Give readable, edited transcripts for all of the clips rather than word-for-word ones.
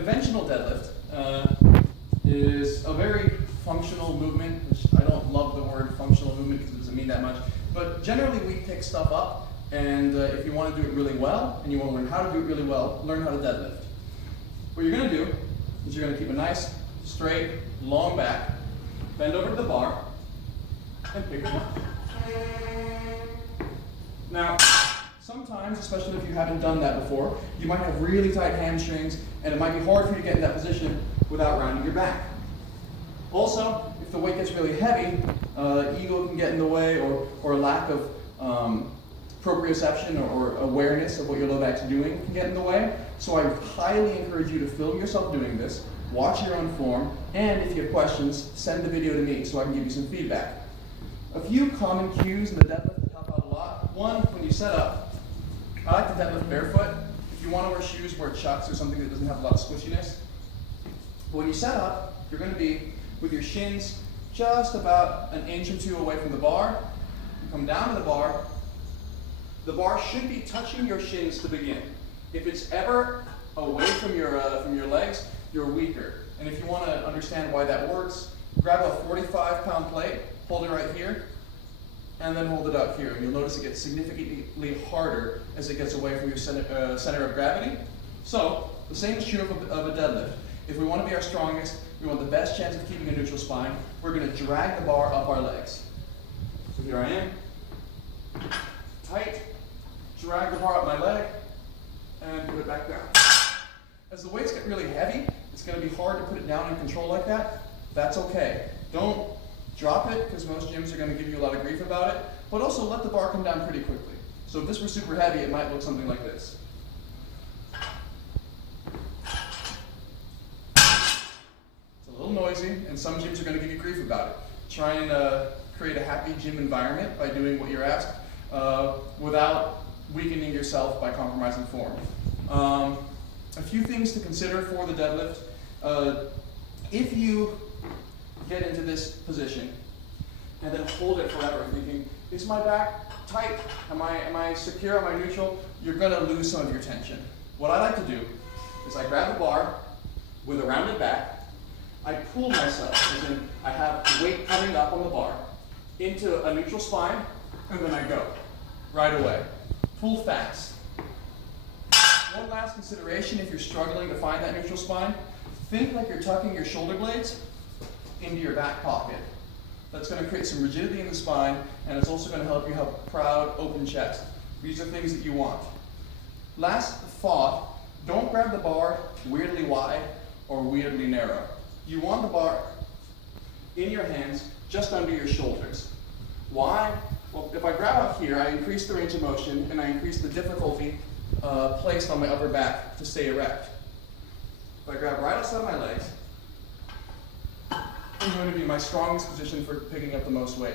conventional deadlift is a very functional movement, which I don't love the word functional movement because it doesn't mean that much, but generally we pick stuff up, and if you want to do it really well, and you want to learn how to do it really well, learn how to deadlift. What you're going to do is you're going to keep a nice, straight, long back, bend over to the bar, and pick it up. Now, sometimes, especially if you haven't done that before, you might have really tight hamstrings, and it might be hard for you to get in that position without rounding your back. Also, if the weight gets really heavy, ego can get in the way, or lack of proprioception or awareness of what your low back's doing can get in the way. So I highly encourage you to film yourself doing this, watch your own form, and if you have questions, send the video to me so I can give you some feedback. A few common cues in the deadlift that help out a lot. One, when you set up, I like to deadlift barefoot. If you want to wear shoes, wear chucks or something that doesn't have a lot of squishiness. But when you set up, you're going to be with your shins just about an inch or two away from the bar. You come down to the bar. The bar should be touching your shins to begin. If it's ever away from your legs, you're weaker. And if you want to understand why that works, grab a 45-pound plate, hold it right here, and then hold it up here. And you'll notice it gets significantly harder as it gets away from your center of gravity. So the same is true of a deadlift. If we want to be our strongest, we want the best chance of keeping a neutral spine, we're going to drag the bar up our legs. So here I am, tight, drag the bar up my leg, and put it back down. As the weights get really heavy, it's going to be hard to put it down in control like that. That's okay. Don't drop it, because most gyms are going to give you a lot of grief about it, but also let the bar come down pretty quickly. So if this were super heavy, it might look something like this. It's a little noisy, and some gyms are going to give you grief about it. Try and create a happy gym environment by doing what you're asked without weakening yourself by compromising form. A few things to consider for the deadlift. If you get into this position and then hold it forever, thinking, is my back tight? Am I secure? Am I neutral? You're going to lose some of your tension. What I like to do is I grab the bar with a rounded back, I pull myself, as in I have weight coming up on the bar, into a neutral spine, and then I go right away. Pull fast. One last consideration if you're struggling to find that neutral spine, think like you're tucking your shoulder blades into your back pocket. That's going to create some rigidity in the spine, and it's also going to help you have a proud, open chest. These are things that you want. Last thought, don't grab the bar weirdly wide or weirdly narrow. You want the bar in your hands just under your shoulders. Why? Well, if I grab up here, I increase the range of motion and I increase the difficulty placed on my upper back to stay erect. If I grab right outside my legs, I'm going to be my strongest position for picking up the most weight.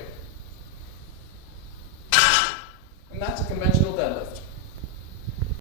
And that's a conventional deadlift.